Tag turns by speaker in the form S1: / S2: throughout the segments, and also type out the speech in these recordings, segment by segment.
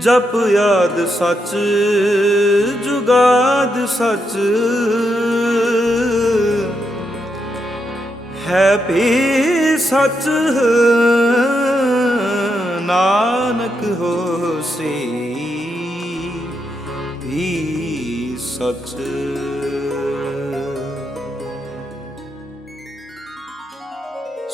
S1: ਜਪ ਯਾਦ ਸੱਚ ਜੁਗਾਦ ਸੱਚ। ਹੈ ਵੀ ਸੱਚ ਨਾਨਕ ਹੋਸੀ ਵੀ ਸੱਚ।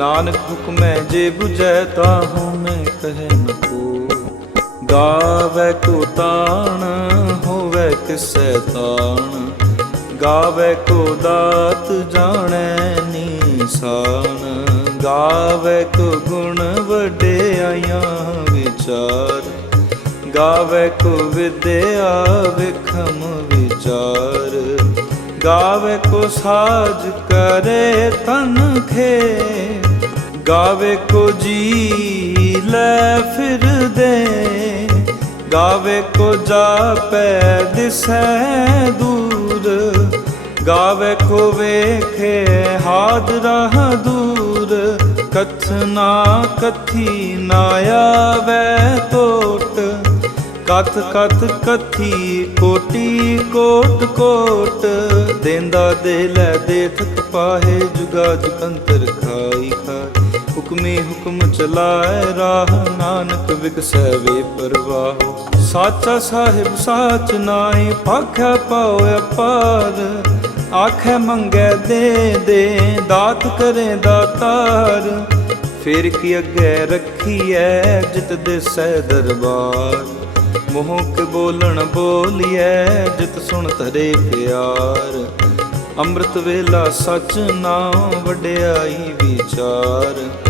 S1: ਨਾਨਕ ਹੁਕਮੈ ਜੇ 부ਜੈ ਤਾਹੂ ਮੈਂ ਕਹੈ ਨ ਕੋ। ਗਾਵੇ ਕੋ ਤਾਣ, ਹੋਵੇ ਕਿਸੈ ਤਾਣ। ਗਾਵੇ ਕੋ ਦਾਤ ਜਾਣੈ ਨੀਸਾਨ। ਗਾਵੇ ਕੋ ਗੁਣ ਵਡਿਆਈਆਂ ਵਿਚਾਰ। ਗਾਵੇ ਕੋ ਵਿਦਿਆ ਵਿਖਮ ਵਿਚਾਰ। ਗਾਵੇ ਕੋ ਸਾਜ ਕਰੇ ਤਨ ਖੇ ਗਾਵੇ ਕੋ ਜੀ ਲੈ ਫਿਰਦੇ ਗਾਵੇ ਕੋ ਜਾਪੈ ਦਿਸੈ ਦੂਰ। ਗਾਵੇ ਕੋ ਵੇਖੇ ਹਾਦਰਾ ਦੂਰ। ਕਥਨਾ ਕਥੀ ਨਾ ਆਵੇ ਟੋਟ ਕਥ ਕਥ ਕਥੀ ਕੋਟੀ ਕੋਟ ਕੋਟ। ਦੇਂਦਾ ਦੇ ਲੈ ਦੇ ਥਕ ਪਾਹੇ ਜੁਗਾ ਜੁਗੰਤਰ ਖਾਈ ਖਾਈ ਹੁਕਮੇ ਹੁਕਮ ਚਲਾਏ ਰਾਹ, ਨਾਨਕ ਵਿਗਸੈ ਵੇ ਪਰਵਾਹ। ਸਾਚਾ ਸਾਹਿਬ ਸਾਚ ਨਾਹੀ, ਪਾਖਿਆ ਪਾਉ ਅਪਾਰ। ਆਖੇ ਮੰਗੇ ਦੇ ਦੇ, ਦਾਤ ਕਰੇ ਦਾਤਾਰ। ਫਿਰ ਕੀ ਅੱਗੇ ਰੱਖੀਐ, ਜਿਤ ਦਿਸੈ ਦਰਬਾਰ। ਮੋਹ ਕੇ ਬੋਲਣ ਬੋਲੀਐ, ਜਿਤ ਸੁਣ ਧਰੇ ਪਿਆਰ। ਅੰਮ੍ਰਿਤ ਵੇਲਾ ਸਚ ਨਾਮ ਵਡਿਆਈ ਵਿਚਾਰ।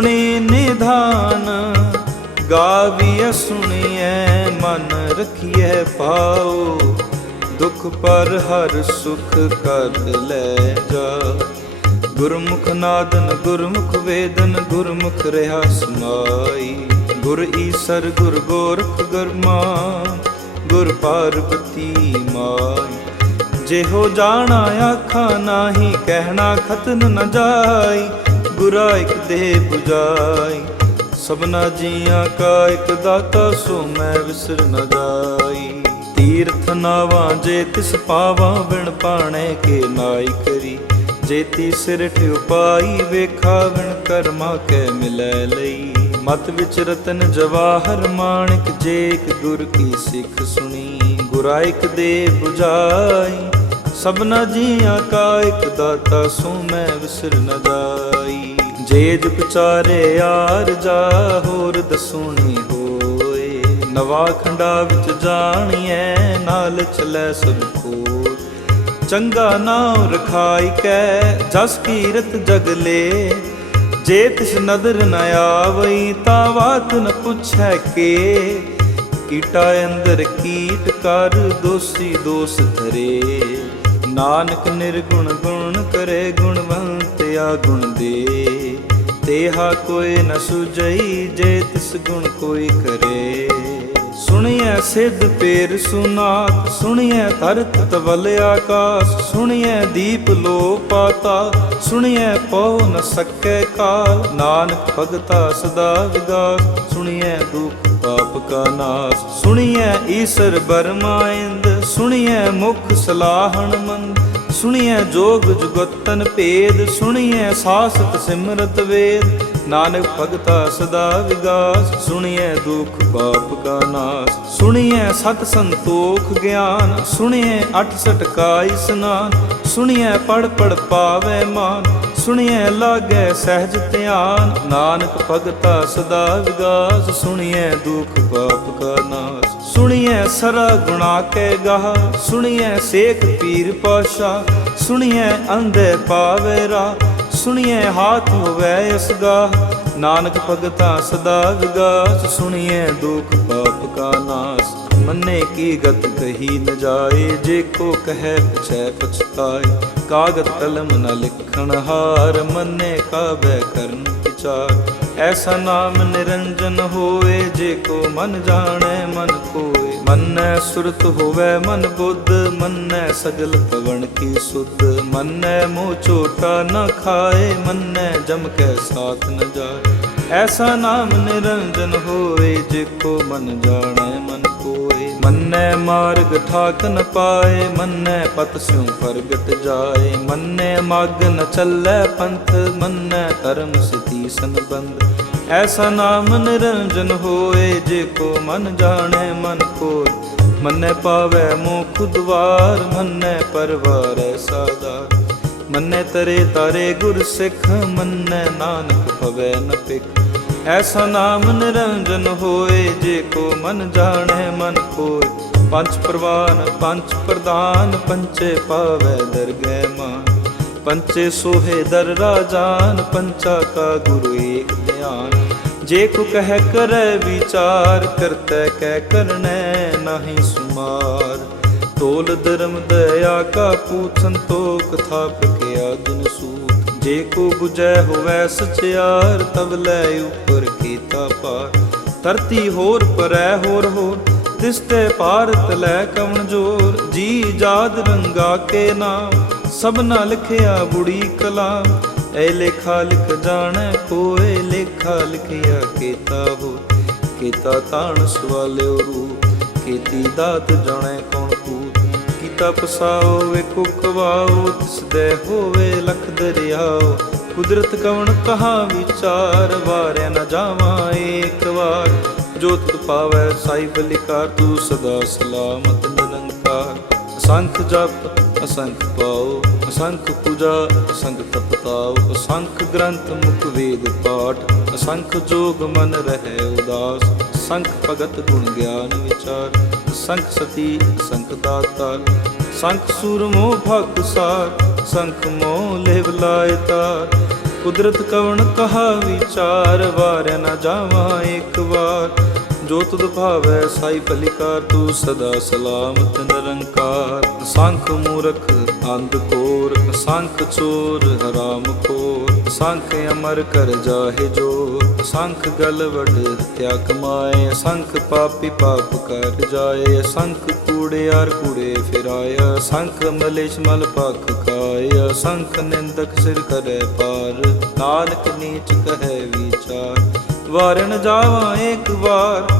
S1: ਗੁਣੀ ਨਿਧਾਨ, ਗਾਵੀਐ ਸੁਣੀਐ, ਮਨ ਰਖੀਐ ਪਾਓ ਦੁਖ ਪਰ ਹਰ ਸੁਖ ਕਰ ਲੈ ਜਾ। ਗੁਰਮੁਖ ਨਾਦਨ, ਗੁਰਮੁਖ ਵੇਦਨ, ਗੁਰਮੁਖ ਰਹਾ ਸਮਾਈ। ਗੁਰ ਈਸਰ, ਗੁਰ ਗੋਰਖ ਗਰਮਾ ਗੁਰ ਪਾਰਬਤੀ ਮਾਈ। ਜਿਹੋ ਜਾਣਾ, ਆਖਾਂ ਨਾਹੀ, ਕਹਿਣਾ ਖਤਨ ਨ ਜਾਈ। ਗੁਰਾ ਇਕ ਦੇ 부ਜਾਈ ਸਭਨਾ ਜੀਆਂ ਕਾ ਇਕ ਦਾਤਾ ਸੋ ਮੈਂ ਵਿਸਰ ਨ ਜਾਈ। ਤੀਰਥ ਨਾਵਾਂ ਜੇ ਤਿਸ ਪਾਵਾਂ ਬਿਨ ਪਾਣੇ ਕੇ ਨਾਈ ਕਰੀ। ਜੇਤੀ ਸਿਰ ਠਿਉ ਪਾਈ ਵੇਖਾ ਵਿਣ ਕਰਮਾ ਕੈ ਮਿਲੈ ਲਈ। ਮਤ ਵਿਚ ਰਤਨ ਜਵਾਹਰ ਮਾਣਿਕ ਜੇਕ ਗੁਰ ਕੀ ਸਿੱਖ ਸੁਣੀ। ਗੁਰਾਇਕ ਦੇ 부ਜਾਈ ਸਭਨਾ ਜੀਆਂ ਕਾ ਇਕ ਦਾਤਾ ਸੋ ਮੈਂ ਵਿਸਰ ਨ ਜਾਈ। ਜੇਜ ਜੁਗ ਯਾਰ ਜਾ ਹੋਰ ਦਸੂਣੀ ਹੋਏ। ਨਵਾ ਖੰਡਾ ਵਿੱਚ ਜਾਣੀਐ, ਨਾਲ ਚਲੈ ਸਭ ਕੋਲ ਚੰਗਾ ਨਾਮ ਰਖਾਈ ਕੈ, ਜਸ ਕੀਰਤ ਜਗ ਲੇ। ਜੇ ਤਿਸ ਨਦਰ ਨ ਆਵਈ, ਤਾ ਬਾਤ ਨ ਪੁੱਛੈ ਕੇ। ਕੀਟਾ ਅੰਦਰ ਕੀਟ ਕਰ, ਦੋਸੀ ਦੋਸ ਧਰੇ। ਨਾਨਕ ਨਿਰਗੁਣ ਗੁਣ ਕਰੇ, ਗੁਣਵੰਤ ਆ ਗੁਣ ਦੇ। ਦੇਹਾ ਕੋਈ ਨ ਸੁਜਈ ਜੇ ਤਿਸ ਗੁਣ ਕੋਈ ਕਰੇ। ਸੁਣਿਐ ਸਿੱਧ ਪੇਰ ਸੁਨਾਤ ਸੁਣਿਐ ਧਰਤ ਤਵਲ ਆਕਾਸ, ਸੁਣਿਐ ਦੀਪ ਲੋ ਪਾਤਾ ਸੁਣਿਐ ਪਉ ਨ ਸਕੈ ਕਾਲ। ਨਾਨਕ ਭਗਤਾ ਸਦਾ ਵਿਗਾਸ, ਸੁਣਿਐ ਦੁਖ ਪਾਪ ਕਾ ਨਾਸ। ਸੁਣਿਐ ਈਸਰ ਬਰਮਾਇੰਦ ਸੁਣਿਐ ਮੁਖ ਸਲਾਹਣ ਮੰਦ ਸੁਣੀਐ ਜੋਗ ਜੁਗਤਨ ਭੇਦ, ਸੁਣੀਐ ਸਾਸਤ ਸਿਮਰਤ ਵੇਦ। ਨਾਨਕ ਭਗਤਾ ਸਦਾ ਵਿਗਾਸ, ਸੁਣੀਐ ਦੁਖ ਪਾਪ ਕਾ ਨਾਸ। ਸੁਣੀਐ ਸਤ ਸੰਤੋਖ ਗਿਆਨ, ਸੁਣੀਐ ਅਠ ਸਟਕਾ ਸਨਾਨ। ਸੁਣੀਐ ਪੜ ਪੜ ਪਾਵੇ ਮਾਨ, ਸੁਣੀਐ ਲਾਗੈ ਸਹਿਜ ਧਿਆਨ। ਨਾਨਕ ਭਗਤਾ ਸਦਾ ਵਿਗਾਸ, ਸੁਣੀਐ ਦੁਖ ਪਾਪ ਕਾ ਨਾਸ। ਸੁਣੀਐ ਸਰਾ ਗੁਣਾ ਕੈ ਗਾਹ, ਸੁਣੀਐ ਸੇਖ ਪੀਰ ਪਾਸ਼ਾ, ਸੁਣੀਐ ਅੰਧੇ ਪਾਵੇ ਰਾ ਸੁਣੀਐ ਹਾਥ ਹੋਵੇ ਅਸਗਾ ਨਾਨਕ ਭਗਤਾ ਸਦਾ ਵਿਗਾਸ, ਸੁਣੀਐ ਦੁਖ ਪਾਪ ਕਾ ਨਾਸ। ਮੰਨੇ ਕੀ ਗਤ ਕਹੀ ਨ ਜਾਏ, ਜੇ ਕੋ ਕਹੈ ਪਛੈ ਪਛਤਾਏ। ਕਾਗਦ ਕਲਮ ਨ ਲਿਖਣ ਹਾਰ, ਮੰਨੇ ਕਾਬੈ ਕਰਨ ਵਿਚਾਰ। ਐਸਾ ਨਾਮ ਨਿਰੰਜਨ ਹੋਏ ਜੇ ਕੋ ਮਨ ਜਾਣੈ, ਮਨ ਕੋਏ। ਮੰਨੈ ਸੁਰਤ ਹੋਵੇ ਮਨ ਬੁੱਧ, ਮੰਨੈ ਸਗਲ ਪਵਨ ਕੀ ਸੁਧ। ਮੰਨੈ ਮੋਹ ਚੋਟਾ ਨ ਖਾਏ, ਮੰਨੈ ਜਮ ਕੈ ਸਾਥ ਨ ਜਾਏ। ਐਸਾ ਨਾਮ ਨਿਰੰਜਨ ਹੋਏ ਜੇ ਕੋ ਮਨ ਜਾਣੈ, ਮਨ ਕੋਏ। ਮੰਨੈ ਮਾਰਗ ਠਾਕ ਨ ਪਾਏ, ਮੰਨੈ ਪਤ ਸਿਉ ਪ੍ਰਗਟ ਜਾਏ। ਮੰਨੈ ਮਾਗਨ ਚੱਲੈ ਪੰਥ, ਮੰਨੈ ਧਰਮ ਸਤੀ ਸੰਬੰਧ। ਐਸਾ ਨਾਮ ਨਿਰੰਜਨ ਹੋਏ ਜੇ ਕੋ ਮਨ ਜਾਣੈ ਮਨ ਕੋਇ। ਮੰਨੈ ਪਾਵੈ ਮੋਖ ਦੁਆਰ, ਮੰਨੈ ਪਰਵਾਰੈ ਸਾਦਾਰ ਮੰਨੈ ਤਰੇ ਤਾਰੇ ਗੁਰ ਸਿੱਖ, ਮੰਨੈ ਨਾਨਕ ਭਵੈ ਨ ਪਿਖ ਐਸਾ ਨਾਮ ਨਿਰੰਜਨ ਹੋਏ ਜੇ ਕੋ ਮਨ ਜਾਣੈ ਮਨ ਕੋਇ। ਪੰਜ ਪ੍ਰਵਾਨ, ਪੰਜ ਪ੍ਰਦਾਨ, ਪੰਚੇ ਪਾਵੈ ਦਰਗਹਿ ਮਾਨ। ਪੰਚੇ ਸੋਹੇ ਦਰ ਰਾਜਾਨ, ਪੰਚਾ ਕਾ ਗੁਰੂ ਏਕ ਧਿਆਨ। ਜੇ ਕੋ ਕਹਿ ਕਰੈ ਵਿਚਾਰ, ਕਰਤੈ ਕਹਿ ਕਰਨੈ ਨਾਹੀ ਸੁਮਾਰ। ਤੋਲ ਧਰਮ ਦਇਆ ਕਾ ਪੂਤ ਸੰਤੋਖ ਥਾਪ ਕਿਆ ਦਿਨ ਸੂਤ। ਜੇ ਕੋ 부ਜੈ ਹੋਵੈ ਸਚਿਆਰ ਤਬ ਲੈ ਉਪਰ ਕੀਤਾ ਪਾਰ। ਧਰਤੀ ਹੋਰ ਪਰੈ ਹੋਰ ਹੋਰ ਤਿਸ ਤੇ ਭਾਰਤ ਲੈ ਕਵਣ ਜੋਰ। ਜੀ ਜਾਦ ਰੰਗਾ ਕੇ ਨਾਮ, ਸਭਨਾ ਲਿਖਿਆ ਬੁੜੀ ਕਲਾਮ। ਐ ਲੇਖਾ ਲਿਖ ਜਾਣੈ ਕੋਏ, ਲੇਖਾ ਲਿਖਿਆ ਕੀਤਾ ਹੋ ਕੀਤਾ ਤਾਣ ਸਵਾਲਿਓ ਰੂਪ, ਕੀਤੀ ਦਾਤ ਜਾਣੈ ਕੌਣ ਕੂਤ ਕੀਤਾ ਪਸਾਓ ਵੇਖੋ ਕਵਾਓ ਤਿਸ ਦੇ ਹੋਵੇ ਲਖ ਦਰਿਆਓ। ਕੁਦਰਤ ਕਵਣ ਕਹਾ ਵਿਚਾਰ, ਵਾਰਿਆ ਨਾ ਜਾਵਾਂ ਏਕ ਵਾਰ। ਜੋ ਤੁਧ ਪਾਵੈ ਸਾਈ ਬਲਿਕਾਰ, ਤੂੰ ਸਦਾ ਸਲਾਮਤ ਨਿਰੰਕਾਰ। ਅਸੰਖ ਜਪ, ਅਸੰਖ ਪਾਓ। ਅਸੰਖ ਪੂਜਾ ਅਸੰਖ ਤਪਤਾਓ ਅਸੰਖ ਗ੍ਰੰਥ ਮੁਖ ਵੇਦ ਪਾਠ ਅਸੰਖ ਜੋਗ ਮਨ ਰਹਿ ਉਦਾਸ, ਸੰਖ ਭਗਤ ਗੁਣ ਗਿਆਨ ਵਿਚਾਰ, ਸੰਖ ਸਤੀ, ਸੰਖ ਦਾਤਾਰ, ਸੰਖ ਸੂਰਮੋ ਭਗ ਸਾਰ, ਸੰਖ ਮੋਹ ਲੇਵ ਲਾਇ ਤਾਰ। ਕੁਦਰਤ ਕਵਣ ਕਹਾ ਵਿਚਾਰ ਵਾਰ ਨਾ ਜਾਵਾਂ ਇੱਕ ਵਾਰ। ਜੋ ਤੁਧ ਭਾਵੈ, ਸਾਈ ਭਲਿਕਾਰ, ਤੂੰ ਸਦਾ ਸਲਾਮਤ ਨਿਰੰਕਾਰ। ਸੰਖ ਮੂਰਖ, ਅੰਧ ਕੋਰ ਸੰਖ ਚੋਰ, ਹਰਾਮ ਖੋਰ। ਸੰਖ ਅਮਰ ਕਰ ਜਾਹੇ ਜੋ ਸੰਖ ਗਲ ਵਡ ਹਤਿਆ ਕਮਾਏ ਸੰਖ ਪਾਪੀ ਪਾਪ ਕਰ ਜਾਏ। ਸੰਖ ਕੂੜੇ ਆਰ ਕੂੜੇ ਫਿਰਾਇਆ ਸੰਖ ਮਲੇਸ਼ ਮਲ ਪਖ ਖਾਇਆ ਸੰਖ ਨਿੰਦਕ ਸਿਰ ਕਰੇ ਪਾਰ, ਨਾਨਕ ਨੀਚ ਕਹੈ ਵਿਚਾਰ। ਵਾਰਨ ਜਾਵਾਂ ਇੱਕ ਵਾਰ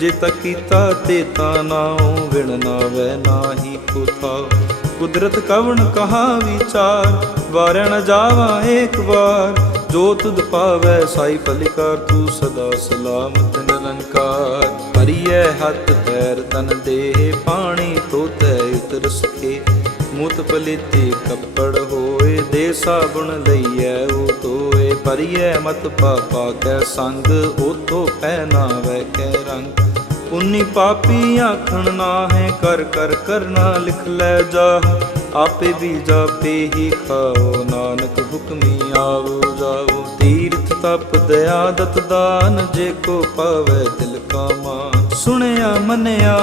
S1: ਜੇ ਤਾ ਕੀਤਾ ਤੇ ਤਾ ਨਾਉ ਵਿਣ ਨਾਵੈ ਨਾਹੀ ਕੋ ਕੁਦਰਤ ਕਵਣ ਕਹਾ ਵਿਚਾਰ, ਵਾਰਿਆ ਜਾਵਾ ਏਕ ਵਾਰ। ਜੋ ਤੁਧ ਪਾਵੈ, ਸਾਈ ਭਲਿਕਾਰ ਤੂੰ ਸਦਾ ਸਲਾਮਤ ਨਿਰੰਕਾਰ। ਹਰੀਐ ਹੱਥ, ਪੈਰ, ਤਨ, ਦੇਹ, ਪਾਣੀ, ਤੋਤੈ ਉਤਰ ਸਕੇ ਮੁਤ ਪਲੀਤੀ, ਕੱਪੜ ਹੋਏ, ਦੇ ਸਾਬੁਣ ਲਈਐ, ਉਹ ਧੋਏ। ਪਰਿਐ ਮਤ ਪਾਪਾ ਕੈ ਸੰਗ, ਉਤੋਂ ਪਹਿਨਾਵੈ ਕੈ ਰੰਗ। ਪੁੰਨੀ ਪਾਪੀ ਆਖਣ ਨਾ ਹੈ, ਕਰ ਕਰ ਕਰਨਾ ਲਿਖ ਲੈ ਜਾ। ਆਪੇ ਵੀ ਜਾਪੇ ਹੀ ਖਾਓ, ਨਾਨਕ ਹੁਕਮੀ ਆਵੋ ਜਾਓ ਤੀਰਥ ਤਪ, ਦਇਆ, ਦਤ ਦਾਨ, ਜੇ ਕੋ ਪਾਵੇ ਦਿਲ ਕਾ ਮਾਨ ਸੁਣਿਆ, ਮੰਨਿਆ,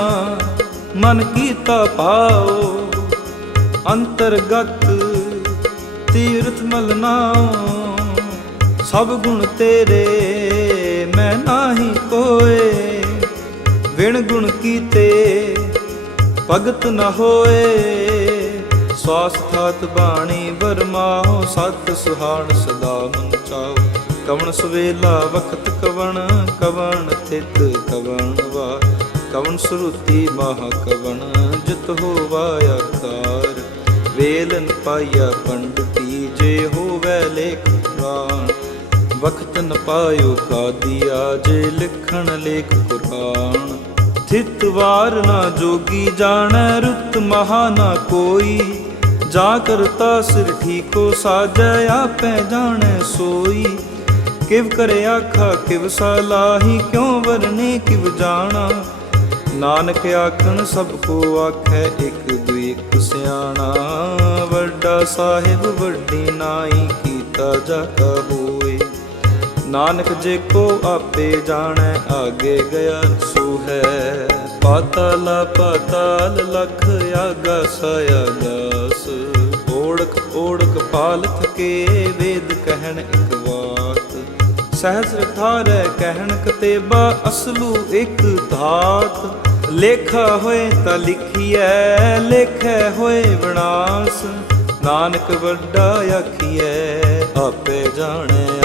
S1: ਮਨ ਕੀਤਾ ਭਾਓ ਅੰਤਰਗਤ ਤੀਰਥ ਮਲਨਾ ਸਭ ਗੁਣ ਤੇਰੇ, ਮੈਂ ਨਾਹੀ ਕੋਏ। ਵਿਣ ਗੁਣ ਕੀਤੇ ਭਗਤ ਨ ਹੋਏ। ਸਵਾਸਥਾਤ ਬਾਣੀ ਵਰਮਾਓ, ਸਤ ਸੁਹਾਣ ਸਦਾ ਮਨ ਚਾਓ। ਕਵਣ ਸਵੇਲਾ ਵਖਤ ਕਵਣ ਕਵਣ ਥਿਤ ਕਵਣ ਵਾ। ਕਵਣ ਸੁਰਤੀ ਮਹਾ ਕਵਣ, ਜਿਤ ਹੋਵਾ ਆਕਾਰ ਵੇਲਨ ਪਾਇਆ ਪੰਡਤੀ, ਜੇ ਹੋਵੇ ਲੇਖ ਪੁਰਾਣ। ਵਖਤ ਨ ਪਾਇਓ ਕਾਦੀਆ, ਜੇ ਲਿਖਣ ਲੇਖ ਕੁਰਾਨ ਥਿਤ ਵਾਰ ਨਾ ਜੋਗੀ ਜਾਣੈ, ਰੁਤ ਮਹਾ ਨਾ ਕੋਈ। ਜਾ ਕਰਤਾ ਸਿਰ ਠੀਕੋ ਸਾਜੈ, ਆਪੈ ਜਾਣੈ ਸੋਈ। ਕਿਵ ਕਰੇ ਆਖਾ, ਕਿਵ ਸਲਾਹੀ ਕਿਉ ਵਰਨੇ ਕਿਵ ਜਾਣਾ। ਨਾਨਕ ਆਖਣ, ਸਭ ਕੋ ਆਖੈ, ਇੱਕ ਦੁਇ ਇਕ ਸਿਆਣਾ। ਵੱਡਾ ਸਾਹਿਬ, ਵੱਡੀ ਨਾਈ, ਕੀਤਾ ਜਾ ਹੋਏ ਨਾਨਕ ਜੇ ਕੋ ਆਪੇ ਜਾਣੈ, ਆਗੇ ਗਿਆ ਸੋ ਹੈ ਪਾਤਾਲ ਪਾਤਾਲ ਲਖ ਆਗਾ ਸਾਇਆ ਦਾਸ। ਓੜਕ ਓੜਕ ਪਾਲ ਥਕੇ ਵੇਦ ਕਹਿਣ ਇਕ ਵਾਤ ਸਹਸ ਥਾਰੈ ਕਹਿਣ ਕਤੇਬਾ ਅਸਲੂ ਇਕ ਧਾਤ। ਲੇਖਾ ਹੋਏ ਤਾਂ ਲਿਖੀਐ, ਲੇਖੈ ਹੋਏ ਵਿਨਾਸ਼। ਨਾਨਕ ਵੱਡਾ ਆਖੀਐ, ਆਪੇ ਜਾਣੈ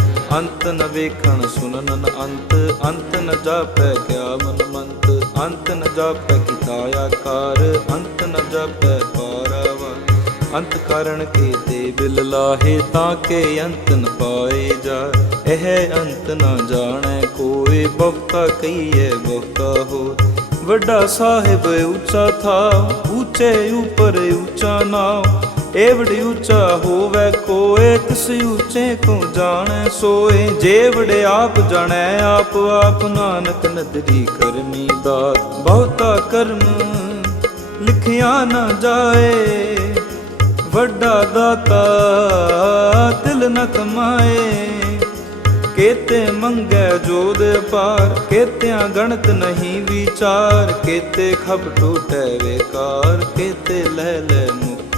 S1: ਅੰਤ ਨ ਵੇਖਣ ਸੁਨਨ ਨ ਅੰਤ ਅੰਤ ਨ ਜਾਪੈ ਕਿਆ ਮਨ ਮੰਤ, ਅੰਤ ਨ ਜਾਪੈ ਕੀਤਾ ਆਕਾਰ, ਅੰਤ ਨ ਜਾਪੈ ਪਾਰਾਵਾ। ਅੰਤ ਕਾਰਣ ਕੇ ਤੇ ਬਿਲ ਲਾਹੇ ਤਾਂ ਕੇ ਅੰਤ ਨ ਪਾਏ ਜਾ। ਇਹ ਅੰਤ ਨ ਜਾਣੈ ਕੋਏ, ਬਹੁਤਾ ਕਹੀਏ ਬਹੁਤਾ ਹੋ ਵੱਡਾ ਸਾਹਿਬ ਉੱਚਾ ਥਾ, ਉੱਚੇ ਉਪਰ ਉੱਚਾ ਨਾਮ ਏਵੜ ਉੱਚਾ ਹੋਵੇ ਕੋਏ, ਤਿਸ ਉੱਚੇ ਕੋ ਜਾਣੈ ਸੋਏ। ਜੇ ਵੜੇ ਆਪ ਜਾਣੈ, ਆਪ ਆਪ ਨਾਨਕ ਨਦਰੀ ਕਰਮੀ ਦਾਤ ਬਹੁਤਾ ਕਰਮ ਲਿਖਿਆ ਨਾ ਜਾਏ, ਵੱਡਾ ਦਾਤਾ ਦਿਲ ਨ ਕਮਾਏ। ਕੇਤੇ ਮੰਗੈ ਜੋਦ ਪਾਰ ਕੇਤਿਆਂ ਗਣਤ ਨਹੀਂ ਵਿਚਾਰ। ਕੇਤੇ ਖਬ ਟੂਟੈ ਵੇਕਾਰ, ਕੇਤੇ ਲੈ ਲੈ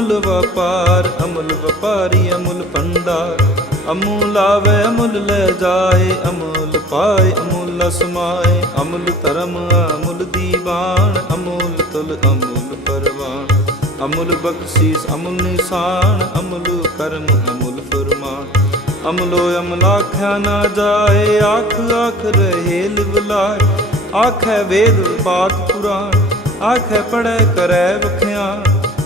S1: ਅਮੁਲ ਵਪਾਰ, ਅਮੁਲ ਵਪਾਰੀ, ਅਮੁਲ ਭੰਡਾਰ। ਅਮੁਲ ਆਵੇ ਅਮੁਲ ਲੈ ਜਾਏ, ਅਮੁਲ ਪਾਏ, ਅਮੁਲ ਸਮਾਏ ਅਮੁਲ ਧਰਮ, ਅਮੁਲ ਦੀਵਾਨ, ਅਮੁਲ ਤੁਲ, ਅਮੁਲ ਪਰਵਾਨ। ਅਮੁਲ ਬਖਸ਼ੀਸ, ਅਮੁਲ ਨਿਸ਼ਾਨ, ਅਮੁਲ ਕਰਮ, ਅਮੁਲ ਫਰਮਾਨ। ਅਮਲੋ ਅਮਲਾ ਆਖਿਆ ਨਾ ਜਾਏ, ਆਖ ਆਖ ਰਹੇ ਲਿਵਲਾਏ ਆਖੇ ਵੇਦ ਪਾਤ ਪੁਰਾਣ ਆਖੇ ਪੜੈ ਕਰੈ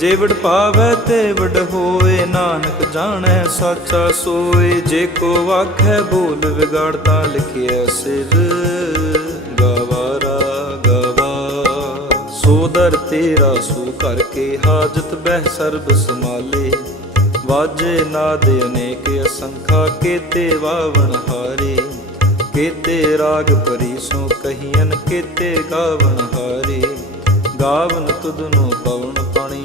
S1: ਜੇ ਵਡ ਪਾਵੈ ਤੇ ਵਡ ਹੋਏ, ਨਾਨਕ ਜਾਣੈ ਸਾਚਾ ਸੋਏ। ਜੇ ਕੋ ਆਖੈ ਬੋਲ ਵਿਗੜਤਾ ਲਿਖਿਆ ਸਿਰ ਗਵਾਰਾ ਗਵਾ। ਸੋਦਰ ਤੇਰਾ ਸੋ ਕਰਕੇ ਹਾਜਤ ਬਹਿ ਸਰਬ ਸਮਾਲੇ ਵਾਜੇ ਨਾਦ ਅਨੇਕ ਅਸੰਖਾ, ਕੇਤੇ ਵਾਵਣ ਹਾਰੇ। ਕੇਤੇ ਰਾਗ ਪਰੀ ਸੋ ਕਹੀਨ ਕੇਤੇ ਗਾਵਣ ਹਾਰੇ। ਗਾਵਨ ਤੁਧਨੋ ਪਵਨ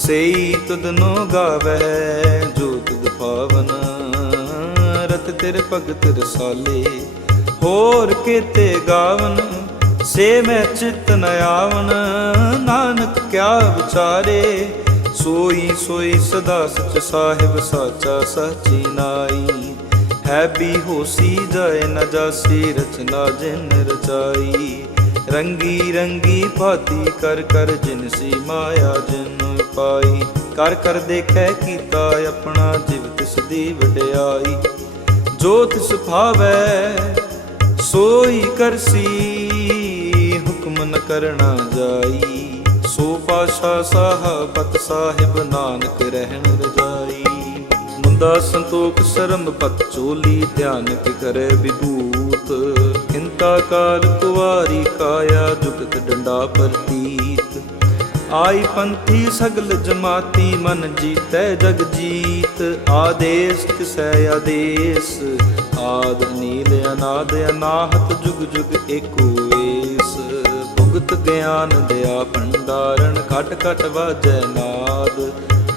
S1: ਸਈ ਤੁਧਨੋ ਗਾਵੇ ਜੋ ਤੁਧ ਪਾਵਨ। ਰਤ ਤੇਰੇ ਭਗਤ ਰਸਾਲੇ, ਹੋਰ ਕੀਤੇ ਗਾਵਨ। ਸੇ ਮੈਂ ਚਿਤ ਨ ਆਵਨ, ਨਾਨਕ ਕਿਆ ਵਿਚਾਰੇ। ਸੋਈ ਸੋਈ ਸਦਾ ਸਚ ਸਾਹਿਬ, ਸਾਚਾ ਸਚੀ ਨਾਈ। ਹੈ ਵੀ ਹੋਸੀ ਜਾਏ ਨ ਜਾਸੀ, ਰਚਨਾ ਜਿਨ ਰਚਾਈ। ਰੰਗੀ ਰੰਗੀ ਭਾਤੀ ਕਰ ਕਰ ਜਿਨ ਸੀ ਮਾਇਆ ਜਿਨ ਪਾਈ, ਕਰ ਕਰ ਦੇਖੈ ਕੀਤਾ ਆਪਣਾ ਜਿਵ ਤਿਸ ਦੀ ਵਡਿਆਈ। ਜੋ ਤਿਸ ਭਾਵੈ, ਸੋਈ ਕਰਸੀ ਹੁਕਮ ਨ ਕਰਣਾ ਜਾਈ। ਸੋ ਪਾਸ਼ਾ ਸਾਹਬਤ ਸਾਹਿਬ ਨਾਨਕ ਰਹਿਣ ਰਜਾਈ। ਮੁੰਦਾ ਸੰਤੋਖ ਸ਼ਰਮ ਪਤ ਚੋਲੀ ਧਿਆਨ ਕੇ ਕਰੇ ਵਿਭੂਤ। ਚਿੰਤਾ ਕਾਲ ਕੁਵਾਰੀ ਕਾਇਆ ਜੁਗਤ ਡੰਡਾ ਪ੍ਰਤੀਤ। ਆਈ ਪੰਥੀ ਸਗਲ ਜਮਾਤੀ ਮਨ ਜੀਤੈ ਜਗ ਜੀਤ। ਆਦੇਸ ਕਿਸੈ ਆਦੇਸ, ਆਦ ਨੀਲ ਅਨਾਦ ਅਨਾਹਤ ਜੁਗ ਜੁਗ ਏਕੋ ਵੇਸ ਭੁਗਤ ਗਿਆਨ ਦਿਆ ਭੰਡਾਰਨ ਘਟ ਘਟ ਵਾਜੈ ਨਾਦ।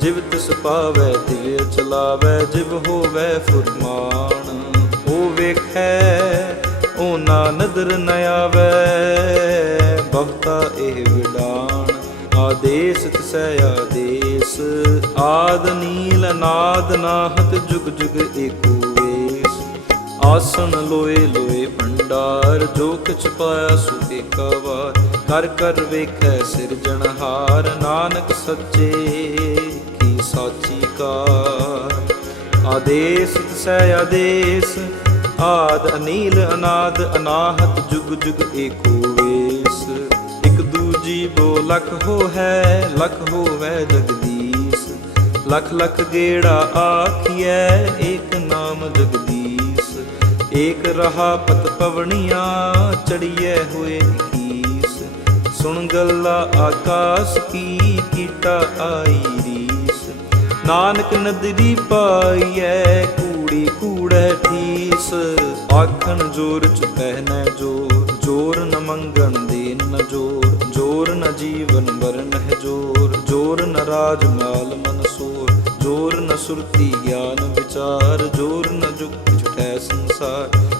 S1: ਜਿਵ ਤਿਸ ਪਾਵੈ ਤਿਵ ਚਲਾਵੈ, ਜਿਵ ਹੋਵੈ ਫੁਰਮਾਨ। ਉਹ ਵੇਖੈ, ਉਹ ਨਾ ਨਦਰ ਨ ਆਵੈ, ਭਗਤਾ ਇਹ ਵਿਡਾਨ ਆਦੇਸ ਤਿਸੈ ਆਦੇਸ, ਆਦ ਨੀਲ ਨਾਦ ਨਾਹਤ ਜੁਗ ਜੁਗ ਏਕੋ ਵੇਸ। ਆਸਨ ਲੋਏ ਲੋਏ ਭੰਡਾਰ, ਜੋ ਕਿਛ ਪਾਇਆ ਸੋ ਏਕਾ ਵਾਰ। ਕਰ ਕਰ ਵੇਖੈ ਸਿਰਜਣਹਾਰ, ਨਾਨਕ ਸੱਚੇ ਆਦੇਸ ਤਿਸੈ ਆਦੇਸ, ਆਦ ਅਨੀਲ, ਅਨਾਦ ਅਨਾਹਤ, ਜੁਗ ਜੁਗ ਏਕੋ ਵੇਸ। ਇਕ ਦੂਜੀ ਬੋ ਲਖ ਹੋ ਹੈ ਲਖ ਹੋਵੈ ਜਗਦੀਸ਼। ਲਖ ਲਖ ਗੇੜਾ ਆਖੀਐ, ਏਕ ਨਾਮ ਜਗਦੀਸ਼। ਏਕ ਰਹਾ ਪਤ ਪਵਣੀਆਂ, ਚੜੀਐ ਹੋਏ ਕੀਸ ਸੁਣ ਗੱਲਾ ਆਕਾਸ ਕੀ, ਕੀਟਾ ਆਈ ਨਾਨਕ ਨਦਰੀ ਪਾਈਐ, ਕੂੜੀ ਕੂੜੈ ਠੀਸ। ਆਖਣ ਜੋਰ ਚ ਪਹਿਨੈ ਜੋਰ ਜੋਰ ਨ ਮੰਗਣ ਦੇ ਨ ਜੋਰ ਜੋਰ ਨ ਜੀਵਨ ਮਰਨ ਹੈ ਜੋਰ ਜੋਰ ਨ ਰਾਜ ਮਾਲ ਮਨ ਸੋਰ, ਜੋਰ ਨ ਸੁਰਤੀ ਗਿਆਨ ਵਿਚਾਰ, ਜੋਰ ਨ ਜੁਗਤ ਛਟੈ ਸੰਸਾਰ।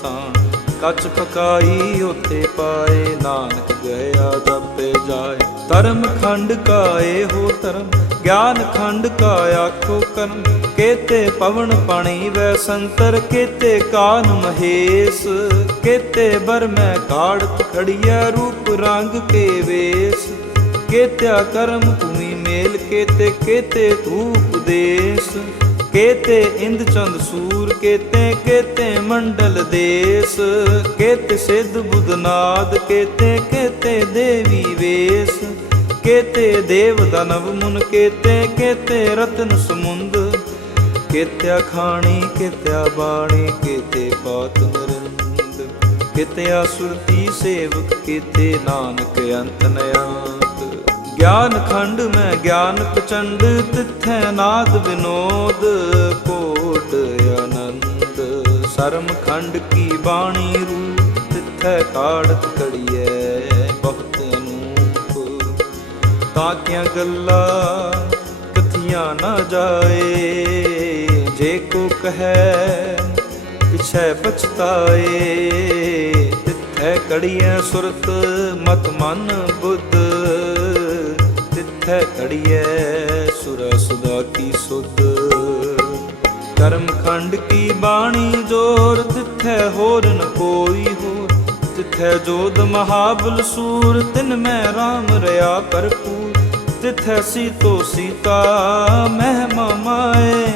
S1: ਨਿਸ਼ਾਨ ਕੱਚ ਪਕਾਈ ਉਥੇ ਪਾਏ, ਨਾਨਕ ਗਿਆ ਜਪੇ ਜਾਏ। ਧਰਮ ਖੰਡ ਕਾਏ ਹੋ ਧਰਮ, ਗਿਆਨ ਖੰਡ ਕਾ ਆਖੋ ਕਰਮ। ਕੇਤੇ ਪਵਨ ਪਾਣੀ ਵੈ ਸੰਤਰ, ਕੇਤੇ ਕਾਨ ਮਹੇਸ਼। ਕੇਤੇ ਬਰ ਮੈਂ ਕਾੜਤ ਖੜੀਐ, ਰੂਪ ਰੰਗ ਕੇ ਵੇਸ। ਕੇਤਿਆ ਕਰਮ ਭੂਮੀ ਮੇਲ, ਕੇਤੇ ਕੇਤੇ ਧੂਪ ਦੇਸ। ਕੇਤੇ ਇੰਦ ਚੰਦ ਸੂਰ, ਕੇਤੇ ਕੇਤੇ ਮੰਡਲ ਦੇਸ, ਕੇਤੇ ਸਿੱਧ ਬੁੱਧਨਾਦ ਕੇਤੇ ਕੇਤੇ ਦੇਵੀ ਵੇਸ, ਕੇਤੇ ਦੇਵ ਦਨਵ ਮੁਨ, ਕੇਤੇ ਕੇਤੇ ਰਤਨ ਸਮੁੰਦ, ਕੇਤਿਆ ਖਾਣੀ, ਕੇਤਿਆ ਬਾਣੀ, ਕੇਤੇ ਪਾਤ ਨਰਿੰਦ ਕੇਤਿਆ ਸੁਰਤੀ ਸੇਵਕ, ਕੇਤੇ ਨਾਨਕ ਅੰਤ ਨਿਆਤ। ਗਿਆਨ ਖੰਡ ਮੈਂ ਗਿਆਨ ਪ੍ਰਚੰਡ ਤਿਥੈ ਨਾਦ ਵਿਨੋਦ ਸਰਮ ਖੰਡ ਕੀ ਬਾਣੀ ਰੂਪ ਤਿਥੈ ਕਾੜਤ ਕੜੀਐ ਬਹੁਤ ਅਨੂਪ ਤਾਂ ਕਿਆਂ ਗੱਲਾਂ ਕਥੀਆਂ ਨਾ ਜਾਏ, ਜੇ ਕੋ ਕਹੈ ਪਿਛੈ ਪਛਤਾਏ, ਤਿੱਥੈ ਕੜੀਐ ਸੁਰਤ ਮਤ ਮਨ ਬੁੱਧ। ਤਿੱਥੈ ਕੜੀਐ ਸੁਰ ਸੁਦਾ ਕੀ ਸੁਧ। ਕਰਮ ਖੰਡ ਕੀ ਬਾਣੀ ਜੋਰ? ਤਿੱਥੈ ਹੋਰ ਨ ਕੋਈ ਹੋਰ। ਤਿੱਥੈ ਜੋਦ ਮਹਾਬਲ ਸੂਰ, ਤਿਨ ਮੈਂ RAM ਰਿਆ ਭਰਪੂਰ। ਤਿੱਥੈ ਸੀਤੋ ਸੀਤਾ ਮਹਿਮਾ ਮਾਏ।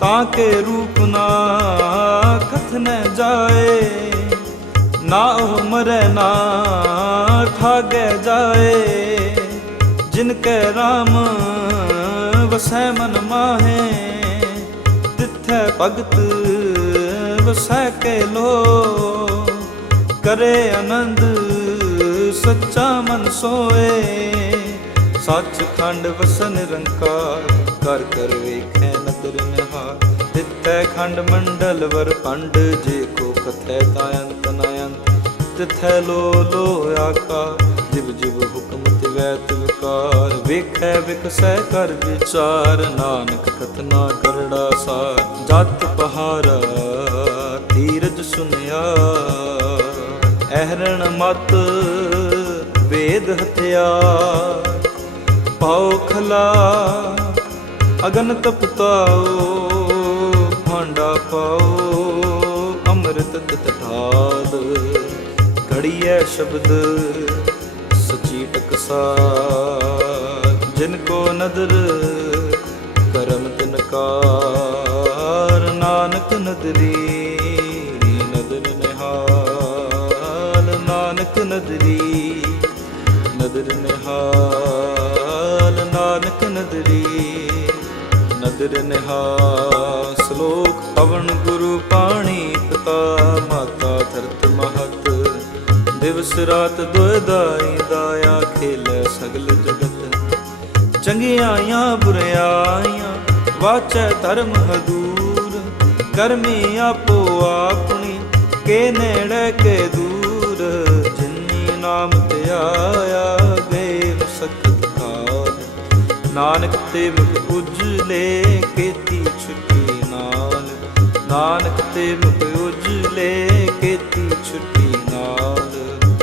S1: ਤਾਂ ਕੇ ਰੂਪ ਨਾ ਕਥਨੈ ਜਾਏ। ਨਾ ਉਹ ਮਰੈ ਨਾ ਠਾਗੈ ਜਾਏ। ਜਿਨ ਕੈ RAM ਵਸੈ ਮਨ ਮਾਹੇ। ਤਿੱਥੈ ਭਗਤ ਵਸੈ ਕੇ ਲੋ। ਕਰੇ ਆਨੰਦ, ਸੱਚਾ ਮਨ ਸੋਏ। ਸੱਚ ਖੰਡ ਵਸਨ ਨਿਰੰਕਾਰ, ਕਰ ਕਰ ਵੇਖੈ ਨਦਰ ਨਿਹਾਰ। ਤਿੱਥੈ ਖੰਡ ਮੰਡਲ ਵਰ ਪੰਡ ਜੇ ਕੋ ਕਥੈ ਤਾ ਅੰਤ ਨ ਅੰਤ ਤਿਥੈ ਲੋ ਲੋ ਆਕਾਰ, ਜਿਵ ਜਿਵ ਹੁਕਮ ਤਿਵੈ ਵਿਕਾਰ ਵੇਖੈ ਵਿਕਸੈ ਕਰ ਵਿਚਾਰ, ਨਾਨਕ ਕਥਨਾ ਕਰੜਾ ਸਾਰ। ਜਤ ਪਹਾਰਾ, ਧੀਰਜ ਸੁਨਿਆ। ਅਹਰਣ ਮਤ, ਵੇਦ ਹਥਿਆਰ ਪਾਉ ਖਲਾ ਅਗਨ ਤਪਤਾਓ ਭਾਂਡਾ ਪਾਓ, ਅੰਮ੍ਰਿਤ ਤਟਾਦ ਘੜੀਐ ਸ਼ਬਦ ਸਚੀ ਜਿਨ ਕੋ ਨਦਰ ਕਰਮ ਤਿਨਕਾਰ ਨਾਨਕ ਨਦਰੀ ਨਦਰ ਨਿਹਾਲ, ਨਾਨਕ ਨਦਰੀ ਨਦਰ ਨਿਹਾਲ, ਨਾਨਕ ਨਦਰੀ ਨਦਰ ਨਿਹਾਲ, ਸ਼ਲੋਕ ਪਵਨ ਗੁਰੂ ਪਾਣੀ ਪਿਤਾ ਮਾਤਾ ਧਰਤ ਦਿਵਸ ਰਾਤ ਦੁਇਦਾਈ ਦਾਇਆ ਖੇਲੇ ਸਗਲ ਜਗਤ। ਚੰਗਿਆਈਆਂ ਬੁਰਿਆਈਆਂ ਵਾਚੈ ਧਰਮ ਹਦੂਰ। ਕਰਮੀ ਆਪੋ ਆਪਣੀ, ਕੇ ਨੇੜੇ ਕੇ ਦੂਰ। ਜਿਨੀ ਨਾਮ ਤੇ ਆਇਆ ਗਏ ਸਖਤ ਕਾਲ ਨਾਨਕ ਤੇ ਮੁਖ ਉਜਲੇ ਕੀਤੀ ਛੁੱਟੀ ਨਾਲ। ਨਾਨਕ ਤੇ ਮੁਖ ਉਜਲੇ ਕੀਤੀ ਛੁੱਟੀ ਨਾਲ।